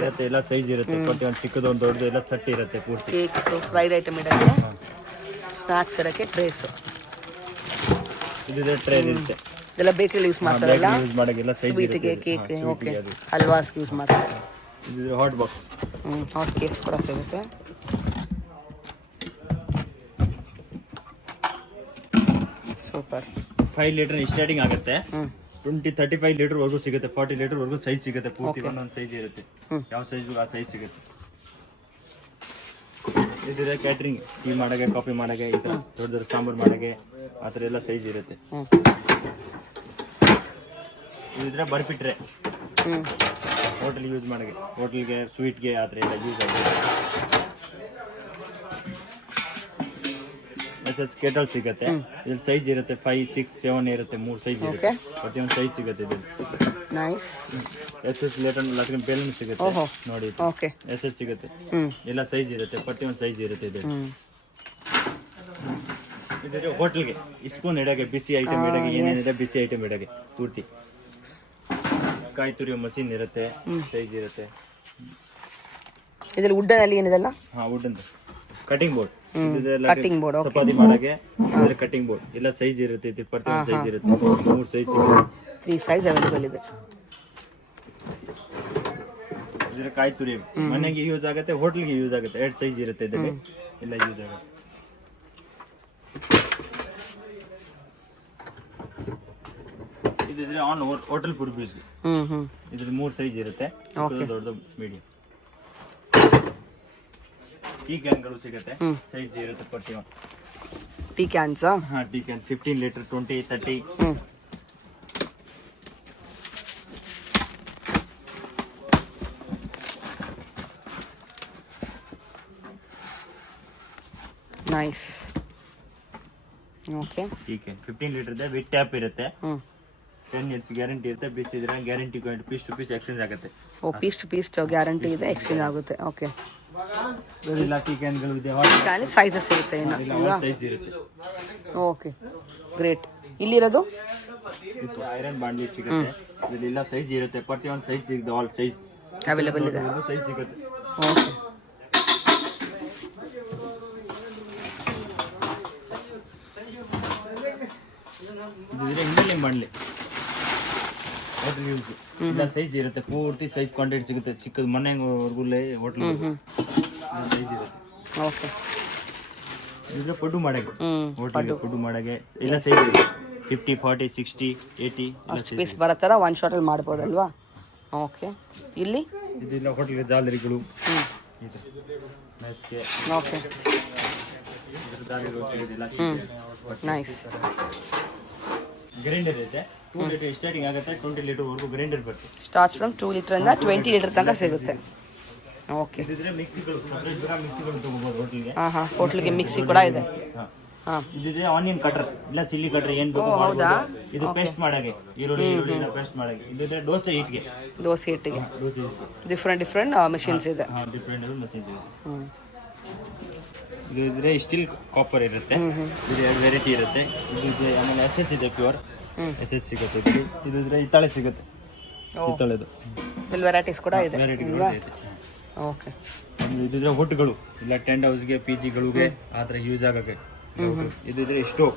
ಇರುತ್ತೆ, ಎಲ್ಲ ಸೈಜ್ ಇರುತ್ತೆ. ಪ್ರತಿಯೊಂದು ಚಿಕ್ಕದು ಒಂದು ದೊಡ್ಡದು ಎಲ್ಲ ಸೆಟ್ ಇರುತ್ತೆ ಪೂರ್ತಿ. ಕೇಕ್ಸ್, ಫ್ರೈಡ್ ಐಟಮ್ ಇಡಕ್ಕೆ, ಸ್ನಾಕ್ಸ್ ಇಡಕ್ಕೆ ಟ್ರೇಸ್. ಇದಿದೆ ಟ್ರೇ ಇರುತ್ತೆ, ಇದೆಲ್ಲ ಬೇಕರಿ ಯೂಸ್ ಮಾಡ್ತಾರಲ್ಲ, ಯೂಸ್ ಮಾಡೋಕ್ಕೆಲ್ಲ ಸೈಜ್ ಸ್ವೀಟ್ಗೆ, ಕೇಕ್, ಓಕೆ, ಹಲ್ವಾಸ್ಗೆ ಯೂಸ್ ಮಾಡ್ತಾರೆ. ಇದು ಹಾಟ್ ಬಾಕ್ಸ್. ಹಾಟ್ ಕೇಕ್ಸ್ ಕೂಡ ಸಿಗುತ್ತೆ. ಸೂಪರ್. 5 ಲೀಟರ್ ಸ್ಟಾರ್ಟಿಂಗ್ ಆಗುತ್ತೆ. 35 ಲೀಟರ್ ವರೆಗೂ ಸಿಗುತ್ತೆ, 40 ಲೀಟರ್ ವರೆಗೂ ಸೈಜ್ ಸಿಗುತ್ತೆ. ಪೂರ್ತಿ ಒಂದೊಂದು ಸೈಜ್ ಇರುತ್ತೆ, ಯಾವ ಸೈಜ್ ಆ ಸೈಜ್ ಸಿಗುತ್ತೆ. ಇದ್ರೆ ಕ್ಯಾಟ್ರಿಂಗ್ ಟೀ ಮಾಡಕ್ಕೆ ಕಾಫಿ ಮಾಡಕ್ಕೆ ಈ ಥರ ದೊಡ್ಡ ದೊಡ್ಡ ಸಾಂಬಾರು ಮಾಡಕ್ಕೆ ಆ ಥರ ಎಲ್ಲ ಸೈಜ್ ಇರುತ್ತೆ. ಇದಿದ್ರೆ ಬರ್ಪಿಟ್ರೆ ಹೋಟೆಲ್ ಯೂಸ್ ಮಾಡಕ್ಕೆ, ಹೋಟೆಲ್ಗೆ ಸ್ವೀಟ್ಗೆ ಆ ಥರ ಎಲ್ಲ ಯೂಸ್ ಆಗುತ್ತೆ. ಎಸ್ ಕೆಟಲ್ ಸಿಗುತ್ತೆ. ಇದ್ರಲ್ಲಿ ಸೈಜ್ ಇರುತ್ತೆ 5, 6, 7 ಇರುತ್ತೆ. 3 ಸೈಜ್ ಇರುತ್ತೆ. ಪ್ರತಿಯೊಂದು ಸೈಜ್ ಸಿಗುತ್ತೆ ಇದ್ರಲ್ಲಿ. ನೈಸ್. ಎಸ್ ಲಟ್ಕನ್ ಬೇಲೂನ್ ಸಿಗುತ್ತೆ ನೋಡಿ. ಎಸ್ ಸಿಗುತ್ತೆ. ಎಲ್ಲ ಸೈಜ್ ಇರುತ್ತೆ. ಪ್ರತಿಯೊಂದು ಸೈಜ್ ಇರುತ್ತೆ ಇದು. ಇದ್ರೆ ಹೋಟೆಲ್ಗೆ ಸ್ಪೂನ್ ಇಡಕ್ಕೆ, ಬಿಸಿ ಐಟಮ್ ಇಡಕ್ಕೆ, ಏನೇನಿದೆ ಬಿಸಿ ಐಟಮ್ ಇಡಕ್ಕೆ ಪೂರ್ತಿ. ಕಾಯಿ ತುರಿಯೋ ಮಷೀನ್ ಇರುತ್ತೆ. ಸೈಜ್ ಇರುತ್ತೆ. ಇದ್ರಲ್ಲಿ ವುಡ್ಡಲ್ಲಿ ಏನಿದೆಲ್ಲ? ಹಾ, ವುಡ್ ಅಂತ cutting board. Cutting board. Chapati ಮಾಡಕ್ಕೆ ಕಟಿಂಗ್ ಬೋರ್ಡ್. ಎಲ್ಲ ಸೈಜ್ ಇರುತ್ತೆ. ಪ್ರತಿಯೊಂದು ಸೈಜ್ ಇರುತ್ತೆ. 3 ಸೈಜ್ ಸಿಗುತ್ತೆ. 3 ಸೈಜ್ ಅವೈಲೇಬಲ್ ಇದೆ. ಇದ್ರೆ ಕಾಯಿ ತುರಿ ಮನೆಗೆ ಯೂಸ್ ಆಗುತ್ತೆ, ಹೋಟೆಲ್ಗೆ ಯೂಸ್ ಆಗುತ್ತೆ. 2 ಸೈಜ್ ಇರುತ್ತೆ ಇದಕ್ಕೆ. ಎಲ್ಲ ಯೂಸ್ ಆಗುತ್ತೆ. ಇದಿದ್ರೆ ಆನ್ ಹೋಟೆಲ್ ಪರ್ಪಸ್. ಇದ್ರ 3 ಸೈಜ್ ಇರುತ್ತೆ. ದೊಡ್ಡದು, ಮೀಡಿಯಂ. ಟೀ ಕ್ಯಾನ್ಗಳು ಸಿಗುತ್ತೆ. ಸೈಜ್ ಇರುತ್ತೆ ಪ್ರತಿಯೊಂದು. Tea cans? ಹಾ, tea can 15 litre, 20, 30. Nice. Okay. Tea can 15 litre ಇದೆ. ವಿತ್ ಟ್ಯಾಪ್ ಇರುತ್ತೆ. 10 years ಗ್ಯಾರಂಟಿ ಇರುತ್ತೆ. ಪೀಸ್ ಇದ್ರೆ guarantee piece to piece exchange ಆಗುತ್ತೆ. ಪೀಸ್ ಟು ಪೀಸ್ ಗ್ಯಾರಂಟಿ ಇದೆ, ಎಕ್ಸ್ಚೇಂಜ್ ಆಗುತ್ತೆ. ಓಕೆ. ಇಲ್ಲ ಟೀ ಕ್ಯಾನ್ಗಳು ಇದೆ. ಸೈಜಸ್ ಇರುತ್ತೆ ಇನ್ನು. ಸೈಜ್ ಇರುತ್ತೆ. Okay, great. ಇಲ್ಲಿರೋದು ಐರನ್ ಬಾಂಡ್ಲಿ ಸಿಗುತ್ತೆ. ಇದೆಲ್ಲ ಸೈಜ್ ಇರುತ್ತೆ. ಪ್ರತಿಯೊಂದು ಸೈಜ್ ಸಿಗುತ್ತೆ. ಆಲ್ ಸೈಜ್ ಅವೈಲೇಬಲ್ ಇದೆ. ಸೈಜ್ ಸಿಗುತ್ತೆ. ಓಕೆ. ಇದಿದ್ರೆ ಇಂಡಿಯನ್ ಬಾಂಡ್ಲಿ ಹೋಟೆಲ್ ಯೂಸ್. ಇಲ್ಲ ಸೈಜ್ ಇರುತ್ತೆ. ಪೂರ್ತಿ ಸೈಜ್ ಕ್ವಾಂಟಿಟಿ ಸಿಗುತ್ತೆ. ಚಿಕ್ಕದು ಮನೆವರೆಗೂ ಹೋಟೆಲ್ ಸೈಜ್ ಇರುತ್ತೆ. ಓಕೆ. ಇದ್ರೆ ಫುಡ್ ಮಾಡಕ್ಕೆ, ಹೋಟೆಲ್ಗೆ ಫುಡ್ ಮಾಡಕ್ಕೆ ಎಲ್ಲ ಸೈಜ್ ಇದೆ. 50, 40, 60, 80 ಅಷ್ಟು ಪೀಸ್ ಬರೋ ಥರ ಒನ್ ಶಾರ್ಟಲ್ಲಿ ಮಾಡ್ಬೋದಲ್ವಾ? ಓಕೆ. ಇಲ್ಲಿ ಇದೆಲ್ಲ ಹೋಟೆಲ್ಗೆ ಜಾಲರಿಗಳು. ಓಕೆ. ನೈಸ್. ಗ್ರೈಂಡರ್ ಇದೆ. 2 ಲೀಟರ್ ಸ್ಟಾರ್ಟಿಂಗ್ ಆಗುತ್ತೆ. 20 ಲೀಟರ್ ವರೆಗೂ ಗ್ರೈಂಡರ್ ಬರುತ್ತೆ. ಸ್ಟಾರ್ಟ್ಸ್ ಫ್ರಮ್ 2 ಲೀಟರಿಂದ 20 ಲೀಟರ್ ತನಕ ಸಿಗುತ್ತೆ. ಓಕೆ. ಇದಿದ್ರೆ ಮಿಕ್ಸಿಗಳು, ಸಪರೇಟ್ ಬೇರೆ ಮಿಕ್ಸಿಗಳು ತಗೋಬಹುದು ಹೋಟೆಲ್ಗೆ. ಹೋಟ್ಲಿಗೆ ಮಿಕ್ಸಿ ಕೂಡ ಇದೆ. ಇದಿದ್ರೆ ಆನಿಯನ್ ಕಟರ್, ಇಲ್ಲ ಚಿಲ್ಲಿ ಕಟರ್, ಏನ್ ಬೇಕು ಮಾಡಬಹುದು. ಇದು ಪೇಸ್ಟ್ ಮಾಡಕ್ಕೆ, ಈರುಳ್ಳಿ ಪೇಸ್ಟ್ ಮಾಡಕ್ಕೆ. ಇದಿದ್ರೆ ದೋಸೆ ಹಿಟ್ಟಿಗೆ, ಡಿಫ್ರೆಂಟ್ ಮೆಷಿನ್ಸ್ ಇದೆ. ಡಿಫ್ರೆಂಟ್ ಮಷೀನ್ಸ್ ಇದೆ. ಇದು ಇದ್ರೆ ಸ್ಟೀಲ್ ಕಾಪರ್ ಇರುತ್ತೆ. ಇದು ವೆರೈಟಿ ಇರುತ್ತೆ. ಇದು ಆಮೇಲೆ SS ಇದೆ, ಪ್ಯೂರ್ SS ಸಿಗುತ್ತೆ. ಇದು ಇದ್ರೆ ಹಿತ್ತಾಳೆ ಸಿಗುತ್ತೆ. ಹಿತ್ತಾಳೆದು ಇಲ್ಲಿ ವೆರೈಟೀಸ್ ಕೂಡ ಇದೆ. ಓಕೆ. ಇದಿದ್ರೆ ಹುಟ್ಟುಗಳು, ಇಲ್ಲ ಟೆಂಟ್ ಹೌಸ್ಗೆ, PGಗಳಿಗೆ ಆ ಥರ ಯೂಸ್ ಆಗಕ್ಕೆ. ಇದಿದ್ರೆ ಸ್ಟೋವ್,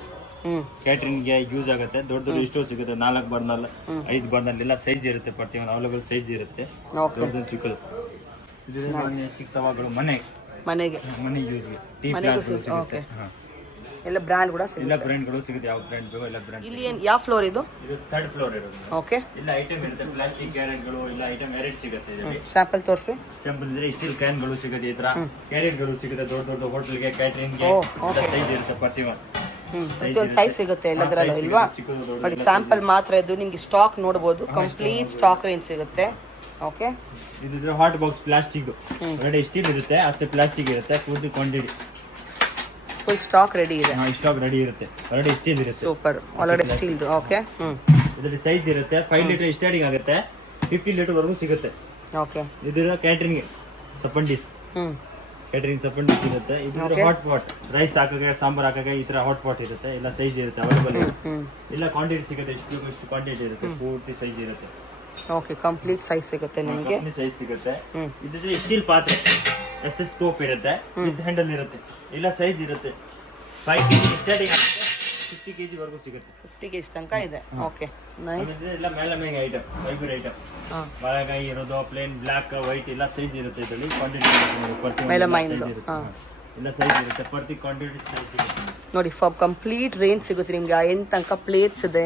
ಕ್ಯಾಟ್ರಿಂಗ್ಗೆ ಯೂಸ್ ಆಗುತ್ತೆ. ದೊಡ್ಡ ದೊಡ್ಡ ಸ್ಟೋವ್ ಸಿಗುತ್ತೆ. 4 ಬರ್ನಲ್, 5 ಬರ್ನಲ್ ಎಲ್ಲ ಸೈಜ್ ಇರುತ್ತೆ. ಪ್ರತಿಯೊಂದು ಅವೈಲೇಬಲ್ ಸೈಜ್ ಇರುತ್ತೆ. ದೊಡ್ಡ ಚಿಕ್ಕದು. ಇದಿದ್ರೆ ಚಿಕ್ಕ ತವಾಗಳು ಮನೆಗೆ ಯೂಸ್ಗೆ. ಟೀ ಗ್ಲಾಸ್ ಸಿಗುತ್ತೆ. ಎಲ್ಲ ಬ್ರ್ಯಾಂಡ್ ಕೂಡ ಸಿಗುತ್ತೆ. ಎಲ್ಲ ಬ್ರ್ಯಾಂಡ್ಗಳು ಸಿಗುತ್ತೆ. ಯಾವ ಬ್ರ್ಯಾಂಡ್ ಬೇಕೋ ಎಲ್ಲ ಬ್ರ್ಯಾಂಡ್. ಇಲ್ಲಿ ಯಾವ ಫ್ಲೋರ್ ಇದು? ಇದು 3rd ಫ್ಲೋರ್ ಇರೋದು. ಓಕೆ. ಇಲ್ಲ ಐಟಮ್ ಇರುತ್ತೆ. ಪ್ಲಾಸ್ಟಿಕ್ ಕ್ಯಾರೆಟ್ಗಳು, ಇಲ್ಲ ಐಟಮ್ ವೆರೈಟಿ ಸಿಗುತ್ತೆ ಇದರಲ್ಲಿ. ಸ್ಯಾಂಪಲ್ ತೋರಿಸಿ. ಸ್ಯಾಂಪಲ್ ಇದ್ರೆ ಸ್ಟೀಲ್ ಕ್ಯಾನ್ಗಳು ಸಿಗುತ್ತೆ. ಈ ತರ ಕ್ಯಾರೆಟ್ಗಳು ಸಿಗುತ್ತೆ. ದೊಡ್ಡ ದೊಡ್ಡ ಹೋಟೆಲ್ಗೆ, ಕ್ಯಾಟರಿಂಗ್ಗೆ ಸೈಜ್ ಇರುತ್ತೆ. ಪ್ರತಿಯೊಂದು ಸೈಜ್ ಸಿಗುತ್ತೆ ಎಲ್ಲದರಲ್ಲೂ ಇಲ್ವಾ? ನೋಡಿ, ಸ್ಯಾಂಪಲ್ ಮಾತ್ರ ಇದು. ನಿಮ್ಗೆ ಸ್ಟಾಕ್ ನೋಡಬಹುದು. ಕಂಪ್ಲೀಟ್ ಸ್ಟಾಕ್ ರೇಂಜ್ ಸಿಗುತ್ತೆ. ಓಕೆ. ಇದಿದ್ರೆ ಹಾಟ್ ಬಾಕ್ಸ್ ಪ್ಲಾಸ್ಟಿಕ್, ಹೊರಗಡೆ ಸ್ಟೀಲ್ ಇರುತ್ತೆ, ಆಚೆ ಪ್ಲಾಸ್ಟಿಕ್ ಇರುತ್ತೆ. ಪೂರ್ತಿ ಕ್ವಾಂಟಿಟಿ ಫುಲ್ ಸ್ಟಾಕ್ ರೆಡಿ ಇದೆ. ಸ್ಟಾಕ್ ರೆಡಿ ಇರುತ್ತೆ. ಹೊರಗಡೆ ಸ್ಟೀಲ್ ಇರುತ್ತೆ. ಸೂಪರ್. Already steel. ಓಕೆ. ಇದರಲ್ಲಿ ಸೈಜ್ ಇರುತ್ತೆ. 5 ಲೀಟರ್ ಸ್ಟಾರ್ಟಿಂಗ್ ಆಗುತ್ತೆ. 50 ಲೀಟರ್ ವರೆಗೂ ಸಿಗುತ್ತೆ. ಓಕೆ. ಇದ್ರ ಕ್ಯಾಟರಿಂಗ್ ಸಪಂಡಿಸ್, ಕ್ಯಾಟರಿಂಗ್ ಸಪಂಡಿಸ್ ಇರುತ್ತೆ. ಇದ್ರ ಹಾಟ್ ಪಾಟ್, ರೈಸ್ ಹಾಕಕ್ಕೆ, ಸಾಂಬಾರ್ ಹಾಕಕ್ಕೆ ಈ ತರ ಹಾಟ್ ಪಾಟ್ ಇರುತ್ತೆ. ಎಲ್ಲ ಸೈಜ್ ಇರುತ್ತೆ. ಅವೈಲೇಬಲ್ ಇಲ್ಲ ಕ್ವಾಂಟಿಟಿ ಸಿಗುತ್ತೆ. ಎಷ್ಟು ಕ್ವಾಂಟಿಟಿ ಇರುತ್ತೆ. ಪೂರ್ತಿ ಸೈಜ್ ಇರುತ್ತೆ. ಓಕೆ. ಕಂಪ್ಲೀಟ್ ಸೈಜ್ ಸಿಗುತ್ತೆ ನಿಮಗೆ. ಸೈಜ್ ಸಿಗುತ್ತೆ. ಇದ್ರೆ ಸ್ಟೀಲ್ ಪಾತ್ರೆ, SS ಸ್ಟೋಪ್ ಇರುತ್ತೆ. ವಿತ್ ಹ್ಯಾಂಡಲ್ ಇರುತ್ತೆ. ಎಲ್ಲ ಸೈಜ್ ಇರುತ್ತೆ. 5 kg ಸ್ಟಾರ್ಟಿಂಗ್ ಆಗುತ್ತೆ. 50 kg ವರೆಗೂ ಸಿಗುತ್ತೆ. 50 kg ತನಕ ಇದೆ. ಓಕೆ. ನೈಸ್. ಎಲ್ಲ ಮೇಲಮೇಂಗ್ ಐಟಮ್, ಫೈಬರ್ ಐಟಮ್. ಒಳಗಾಯಿ ಇರೋದು, ಪ್ಲೇನ್ ಬ್ಲಾಕ್, ವೈಟ್ ಎಲ್ಲ ಸೈಜ್ ಇರುತ್ತೆ. ಇದರಲ್ಲಿ ಕ್ವಾಂಟಿಟಿ ಮೇಲಮೈನ್ ಎಲ್ಲ ಸೈಜ್ ಇರುತ್ತೆ. ಪ್ರತಿ ಕ್ವಾಂಟಿಟಿ ಸೈಜ್ ಸಿಗುತ್ತೆ. ನೋಡಿ, ಕಂಪ್ಲೀಟ್ ರೇಂಜ್ ಸಿಗುತ್ತೆ ನಿಮ್ಗೆ. ಎಂಡ್ ತನಕ ಪ್ಲೇಟ್ಸ್ ಇದೆ,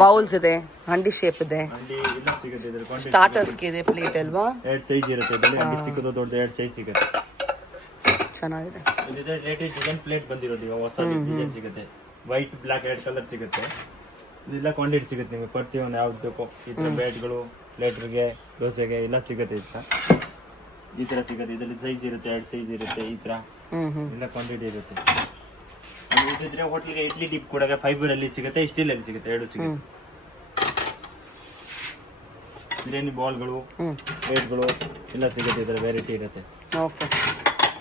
ಬೌಲ್ಸ್ ಇದೆ, ಹಂಡಿ ಶೇಪ್ ಇದೆ, ಸ್ಟಾರ್ಟರ್ಸ್ಗೆ ಇದೆ ಪ್ಲೇಟ್ ಅಲ್ವಾ? 2 ಸೈಜ್ ಇರುತ್ತೆ. ಇದರಲ್ಲಿ ಚಿಕ್ಕದು ದೊಡ್ಡದು 2 ಸೈಜ್ ಸಿಗುತ್ತೆ. ಚೆನ್ನಾಗಿದೆ. ಇದಿದೆ ಲೇಟೆಸ್ಟ್ ಡಿಸೈನ್ ಪ್ಲೇಟ್ ಬಂದಿರೋದು ಇವಾಗ ಹೊಸ ಡಿಸೈನ್ ಸಿಗುತ್ತೆ. ವೈಟ್ ಬ್ಲಾಕ್ 2 ಕಲರ್ ಸಿಗುತ್ತೆ. ಇದೆಲ್ಲ ಕ್ವಾಂಟಿಟಿ ಸಿಗುತ್ತೆ ನಿಮಗೆ ಪ್ರತಿಯೊಂದು ಯಾವ್ದು ಬೇಕೋ ಈ ಥರ ಬ್ಯಾಟ್ಗಳು ಪ್ಲೇಟ್ರಿಗೆ ದೋಸೆಗೆ ಎಲ್ಲ ಸಿಗುತ್ತೆ. ಈ ಥರ ಸಿಗುತ್ತೆ. ಇದರಲ್ಲಿ ಸೈಜ್ ಇರುತ್ತೆ, 2 ಸೈಜ್ ಇರುತ್ತೆ. ಈ ಥರ ಎಲ್ಲ ಕ್ವಾಂಟಿಟಿ ಇರುತ್ತೆ. ಇದಿದ್ರೆ ಹೋಟ್ಲಿಗೆ ಇಡ್ಲಿ ಡಿಪ್ ಕೂಡ ಫೈಬರ್ ಅಲ್ಲಿ ಸಿಗುತ್ತೆ, ಸ್ಟೀಲ್ ಅಲ್ಲಿ ಸಿಗುತ್ತೆ, 2 ಸಿಗುತ್ತೆ. ಬಿರಿಯಾನಿ ಬಾಲ್ಗಳು ಪ್ಲೇಟ್ಗಳು ಎಲ್ಲ ಸಿಗುತ್ತೆ. ಇದರ ವೆರೈಟಿ ಇರುತ್ತೆ. ಓಕೆ,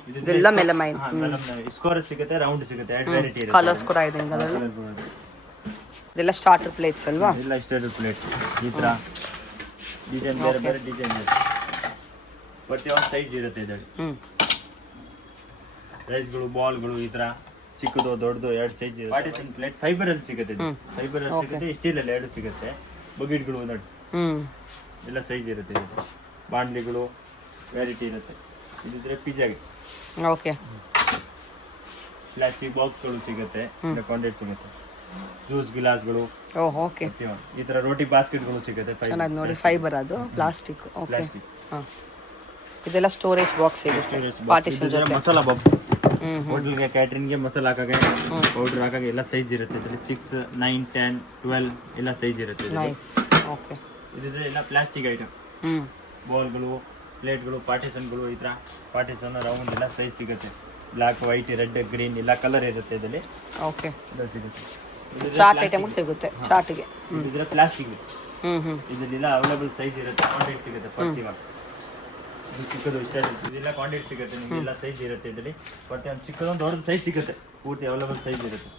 ಇದೆಲ್ಲ ಮೆಲಮೈನ್ ಸ್ಕ್ವೇರ್ ಸಿಗುತ್ತೆ, ರೌಂಡ್ ಸಿಗುತ್ತೆ, 2 ವೆರೈಟಿ ಇರುತ್ತೆ. ಕಲರ್ಸ್ ಕೂಡ ಇದೆ ಅದರಲ್ಲಿ. ಇದೆಲ್ಲ ಸ್ಟಾರ್ಟರ್ ಪ್ಲೇಟ್ಸ್ ಅಲ್ವಾ? ಎಲ್ಲ ಸ್ಟಾರ್ಟರ್ ಪ್ಲೇಟ್. ಈ ತರ ಡಿಸೈನ್ ಬೇರೆ ಬೇರೆ ಡಿಸೈನ್ ಇರುತ್ತೆ. ಪ್ರತಿಯೊಂದು ಸೈಜ್ ಇರುತ್ತೆ ಇದರಲ್ಲಿ. ರೈಸ್ಗಳು ಬಾಲ್ಗಳು ಈ ತರ ಚಿಕ್ಕದು ದೊಡ್ಡದು 2 ಸೈಜ್ ಇರುತ್ತೆ. ಪಾರ್ಟಿಷನ್ ಪ್ಲೇಟ್ ಫೈಬರ್ ಅಲ್ಲಿ ಸಿಗುತ್ತೆ. ಫೈಬರ್ ಅಲ್ಲಿ ಸಿಗುತ್ತೆ, ಸ್ಟೀಲ್ ಅಲ್ಲಿ 2 ಸಿಗುತ್ತೆ. ಬಕೆಟ್ಗಳು ಎಲ್ಲ ಸೈಜ್ ಇರುತ್ತೆ. ಬಾಂಡ್ಲಿಗಳು ವೆರೈಟಿ ಇರುತ್ತೆ. ಇದಿದ್ರೆ ಪಿಜ್ಜಾಗೆ ಓಕೆ ಪ್ಲಾಸ್ಟಿಕ್ ಬಾಕ್ಸ್ಗಳು ಸಿಗುತ್ತೆ, ಕ್ವಾಂಟಿಟಿ ಸಿಗುತ್ತೆ. ಜ್ಯೂಸ್ ಗ್ಲಾಸ್ಗಳು ಓಕೆ ಈ ತರ ರೋಟಿ ಬಾಸ್ಕೆಟ್ಗಳು ಸಿಗುತ್ತೆ. ಚೆನ್ನಾಗಿ ನೋಡಿ, ಫೈಬರ್ ಅದು ಪ್ಲಾಸ್ಟಿಕ್. Okay, plastic. ಇದೆಲ್ಲ ಸ್ಟೋರೇಜ್ ಬಾಕ್ಸ್ ಸಿಗುತ್ತೆ. ಪಾರ್ಟಿಷನ್ ಜೊತೆ ಮಸಾಲಾ ಬಾಕ್ಸ್. ಹೋಟೆಲ್ಗೆ ಕ್ಯಾಟ್ರಿಂಗ್ಗೆ ಮಸಾಲ ಹಾಕಾಗೆ ಪೌಡರ್ ಹಾಕಾಗೆ ಎಲ್ಲ ಸೈಜ್ ಇರುತ್ತೆ. ಇದರಲ್ಲಿ 6, 9, 10, 12 ಎಲ್ಲ ಸೈಜ್ ಇರುತ್ತೆ. ನೈಸ್. ಓಕೆ, ಇದಿದ್ರೆ ಎಲ್ಲ ಪ್ಲಾಸ್ಟಿಕ್ ಐಟಮ್. ಬೌಲ್ಗಳು ಪ್ಲೇಟ್ಗಳು ಪಾರ್ಟಿಷನ್ಗಳು ಈ ಥರ ಪಾರ್ಟಿಷನ್ ರೌಂಡ್ ಎಲ್ಲ ಸೈಜ್ ಸಿಗುತ್ತೆ. ಬ್ಲ್ಯಾಕ್ ವೈಟ್ ರೆಡ್ ಗ್ರೀನ್ ಎಲ್ಲ ಕಲರ್ ಇರುತ್ತೆ ಇದರಲ್ಲಿ. ಓಕೆ, ಎಲ್ಲ ಸಿಗುತ್ತೆ. ಚಾಟ್ ಐಟಮ್ ಸಿಗುತ್ತೆ. ಚಾಟಿಗೆ ಇದಿದ್ರೆ ಪ್ಲಾಸ್ಟಿಕ್. ಇದರಲ್ಲೆಲ್ಲ ಅವೈಲೇಬಲ್ ಸೈಜ್ ಇರುತ್ತೆ, ಕ್ವಾಂಟಿಟಿ ಸಿಗುತ್ತೆ. ಪ್ರತಿಯೊಂದು ಚಿಕ್ಕದು ಇಷ್ಟ ಇದೆಲ್ಲ ಕ್ವಾಂಟಿಟಿ ಸಿಗುತ್ತೆ ನಿಮಗೆ. ಎಲ್ಲ ಸೈಜ್ ಇರುತ್ತೆ ಇದರಲ್ಲಿ. ಪ್ರತಿಯೊಂದು ಚಿಕ್ಕದೊಂದು ದೊಡ್ಡದು ಸೈಜ್ ಸಿಗುತ್ತೆ. ಪೂರ್ತಿ ಅವೈಲೇಬಲ್ ಸೈಜ್ ಇರುತ್ತೆ.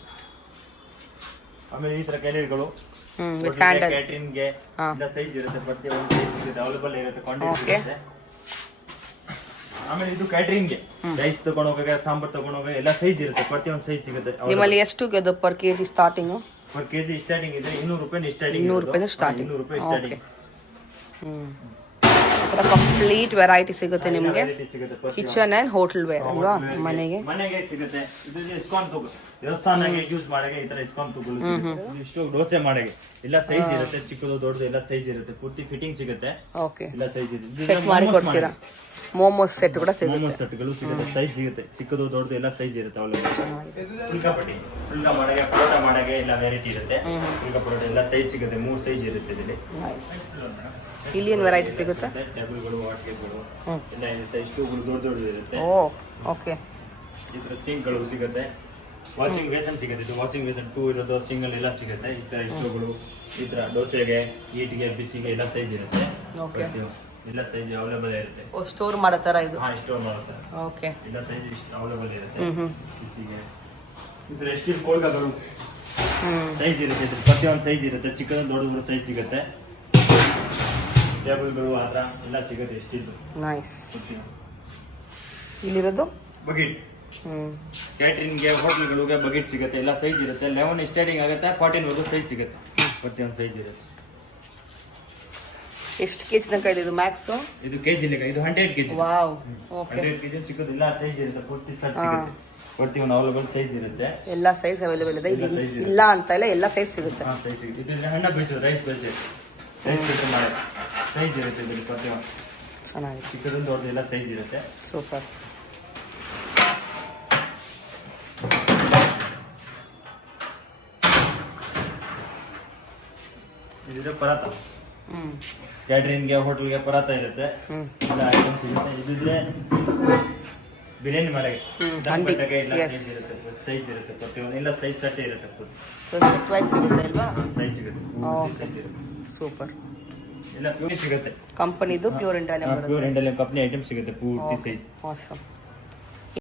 ಆಮೇಲೆ ಈ ಥರ ಕ್ಯಾರಿಯರ್ಗಳು ಕ್ಯಾಟ್ರಿಂಗ್ಗೆ ಎಲ್ಲ ಸೈಜ್ ಇರುತ್ತೆ. ಪ್ರತಿಯೊಂದು ಸೈಜ್ ಸಿಗುತ್ತೆ, ಅವೈಲೇಬಲ್ ಇರುತ್ತೆ, ಕ್ವಾಂಟಿಟಿ ಸಿಗುತ್ತೆ. ಆಮೇಲೆ ಇದು ಕ್ಯಾಟ್ರಿಂಗ್ಗೆ ರೈಸ್ ತಗೊಂಡು ಹೋಗಾಗ ಸಾಂಬಾರ್ ತಗೊಂಡು ಹೋಗಾಗ ಎಲ್ಲ ಸೈಜ್ ಇರುತ್ತೆ. ಪ್ರತಿಯೊಂದು ಸೈಜ್ ಸಿಗುತ್ತೆ. ನಿಮ್ಮಲ್ಲಿ ಎಷ್ಟು ಅದು per KG starting? Per KG starting ಇದೆ 200 ರೂಪಾಯಿ ಸ್ಟಾರ್ಟಿಂಗ್. 200 ರೂಪಾಯಿ ಸ್ಟಾರ್ಟಿಂಗ್. 200 ರೂಪಾಯಿ ಸ್ಟಾರ್ಟಿಂಗ್. ಈ ಥರ ಕಂಪ್ಲೀಟ್ ವೆರೈಟಿ ಸಿಗುತ್ತೆ ನಿಮಗೆ. ಸಿಗುತ್ತೆ. ಕಿಚನ್ ಆ್ಯಂಡ್ ಹೋಟೆಲ್ ವೇರ್ ಅಲ್ವಾ? ಮನೆಗೆ ಸಿಗುತ್ತೆ. ಇದು ಇಸ್ಕಾನ್ ತಗೋ ದೇವಸ್ಥಾನಗೆ ಯೂಸ್ ಮಾಡಗೆ ಈ ತರ ಇಸ್ಕಾನ್ ತಗೊಳ್ಳಿ. ಇಷ್ಟು ದೋಸೆ ಮಾಡಗೆ ಎಲ್ಲ ಸೈಜ್ ಇರುತ್ತೆ. ಚಿಕ್ಕದು ದೊಡ್ಡದು ಎಲ್ಲ ಸೈಜ್ ಇರುತ್ತೆ. ಪೂರ್ತಿ ಫಿಟ್ಟಿಂಗ್ ಸಿಗುತ್ತೆ. ಓಕೆ, ಎಲ್ಲ ಸೈಜ್ ಇದೆ. ಸೆಟ್ ಮಾಡಿ ಕೊಡ್ತೀರಾ? ಮೋಮೋಸ್ ಸೆಟ್ ಕೂಡ ಸಿಗುತ್ತೆ. ಮೋಮೋಸ್ ಸೆಟ್ಗಳು ಸಿಗುತ್ತೆ. ಸೈಜ್ ಸಿಗುತ್ತೆ. ಚಿಕ್ಕದು ದೊಡ್ಡದು ಎಲ್ಲ ಸೈಜ್ ಇರುತ್ತೆ. ಫುಲ್ಕಾ ಪಟ್ಟಿ ಫುಲ್ಕಾ ಮಾಡಗೆ ಪರೋಟ ಮಾಡಗೆ ಎಲ್ಲ ವೆರೈಟಿ ಇರುತ್ತೆ. ಫುಲ್ಕಾ ಪರೋಟ ಎಲ್ಲ ಸೈಜ್ ಸಿಗುತ್ತೆ. 3 ಸೈಜ್ ಇರುತ್ತೆ ಇದರಲ್ಲಿ. ನೈಸ್. ಇಲ್ಲಿ ಏನು ವೆರೈಟಿ ಸಿಗುತ್ತೆ? ಟೇಬಲ್ಗಳು ವಾಟ್ಗೆಗಳು ಎಲ್ಲ ಇರುತ್ತೆ. ಇಷ್ಟುಗಳು ದೊಡ್ಡ ಇರುತ್ತೆ. ಓಕೆ, ಈ ಥರ ಸಿಂಕ್ಗಳು ಸಿಗುತ್ತೆ. ವಾಷಿಂಗ್ ಬೇಸನ್ ಸಿಗುತ್ತೆ. ಇದು ವಾಷಿಂಗ್ ಬೇಸನ್ 2 ಇರೋದು ಸಿಂಗಲ್ ಎಲ್ಲ ಸಿಗುತ್ತೆ. ಈ ಥರ ಇಷ್ಟುಗಳು ಈ ಥರ ದೋಸೆಗೆ ಹೀಟ್ಗೆ ಬಿಸಿಗೆ ಎಲ್ಲ ಸೈಜ್ ಇರುತ್ತೆ. ಎಲ್ಲ ಸೈಜ್ ಅವೈಲೇಬಲ್ ಇರುತ್ತೆ. ಸ್ಟೋರ್ ಮಾಡೋ ಥರ ಇದು? ಹಾಂ, ಸ್ಟೋರ್ ಮಾಡುತ್ತೆ. ಓಕೆ, ಎಲ್ಲ ಸೈಜ್ ಇಷ್ಟು ಅವೈಲೇಬಲ್ ಇರುತ್ತೆ. ಬಿಸಿಗೆ ಈ ಥರ ಸ್ಟೀಲ್ ಕೋಲ್ಗಳು ಸೈಜ್ ಇರುತ್ತೆ. ಇದ್ರ ಪ್ರತಿಯೊಂದು ಸೈಜ್ ಇರುತ್ತೆ. ಚಿಕ್ಕದೊಂದು ದೊಡ್ಡದು ಸೈಜ್ ಸಿಗುತ್ತೆ. ಟೇಬಲ್ಗಳು ಆ ಥರ ಎಲ್ಲ ಸಿಗುತ್ತೆ. ಎಷ್ಟಿದ್ದು ನೈಸ್. ಇಲ್ಲಿರೋದು ಬಕೆಟ್. ಕ್ಯಾಟ್ರಿಂಗ್ಗೆ ಹೋಟ್ಲ್ಗಳಿಗೆ ಬಕೆಟ್ ಸಿಗುತ್ತೆ. ಎಲ್ಲ ಸೈಜ್ ಇರುತ್ತೆ. 11 ಸ್ಟಾರ್ಟಿಂಗ್ ಆಗುತ್ತೆ, 14 ವರೆಗೂ ಸೈಜ್ ಸಿಗುತ್ತೆ. ಪ್ರತಿಯೊಂದು ಸೈಜ್ ಇರುತ್ತೆ. ಎಷ್ಟು ಕೆಜಿ ತನಕ ಇದೆ ಇದು ಮ್ಯಾಕ್ಸ್? ಇದು ಕೆಜಿ ಲೆಕ್ಕ. ಇದು 100 ಕೆಜಿ. ವಾವ್. ಓಕೆ, 100 ಕೆಜಿ ಚಿಕ್ಕದು ಎಲ್ಲ ಸೈಜ್ ಇರುತ್ತೆ. ಪೂರ್ತಿ ಸೆಟ್ ಸಿಗುತ್ತೆ. ಪ್ರತಿಯೊಂದು ಅವೈಲೇಬಲ್ ಸೈಜ್ ಇರುತ್ತೆ. ಎಲ್ಲ ಸೈಜ್ ಅವೈಲೇಬಲ್ ಇದೆ. ಇದು ಇಲ್ಲ ಅಂತ ಇಲ್ಲ, ಎಲ್ಲ ಸೈಜ್ ಸಿಗುತ್ತೆ. ಹಾಂ, ಸೈಜ್ ಸಿಗುತ್ತೆ. ಇದರಲ್ಲಿ ಹಣ್ಣ ಬೇಯಿಸೋದು ರೈಸ್ ಬೇಯಿಸೋದು ಮಾಡಿ ಸೈಜ್ ಇರುತ್ತೆ ಇದರಲ್ಲಿ. ಪ್ರತಿಯೊಂದು ಚೆನ್ನಾಗಿದೆ. ಚಿಕ್ಕದೊಂದು ದೊಡ್ಡದು ಎಲ್ಲ ಸೈಜ್ ಇರುತ್ತೆ. ಸೂಪರ್. ಇದಿದ್ರೆ ಪರಾತ. ಕ್ಯಾಟ್ರಿಂಗ್ಗೆ ಹೋಟೆಲ್ಗೆ ಪರಾತ ಇರುತ್ತೆ. ಎಲ್ಲ ಐಟಮ್ಸ್ ಇರುತ್ತೆ. ಇದಿದ್ರೆ ಬಿರಿಯಾನಿ ಮಾಡಗೆ ಎಲ್ಲ ಸೈಜ್ ಇರುತ್ತೆ. ಸೈಜ್ ಇರುತ್ತೆ. ಪ್ರತಿಯೊಂದು ಎಲ್ಲ ಸೈಜ್ ಸೆಟ್ ಇರುತ್ತೆ. ಸಿಗುತ್ತೆ ಅಲ್ವಾ? ಸೈಜ್ ಸಿಗುತ್ತೆ. Okay, super. ಎಲ್ಲ ಪ್ಯೂರ್ ಸಿಗುತ್ತೆ. ಕಂಪನಿದು pure Indian pure Indian company item ಸಿಗುತ್ತೆ. ಪೂರ್ತಿ ಸೈಜ್. ಆಸಮ್.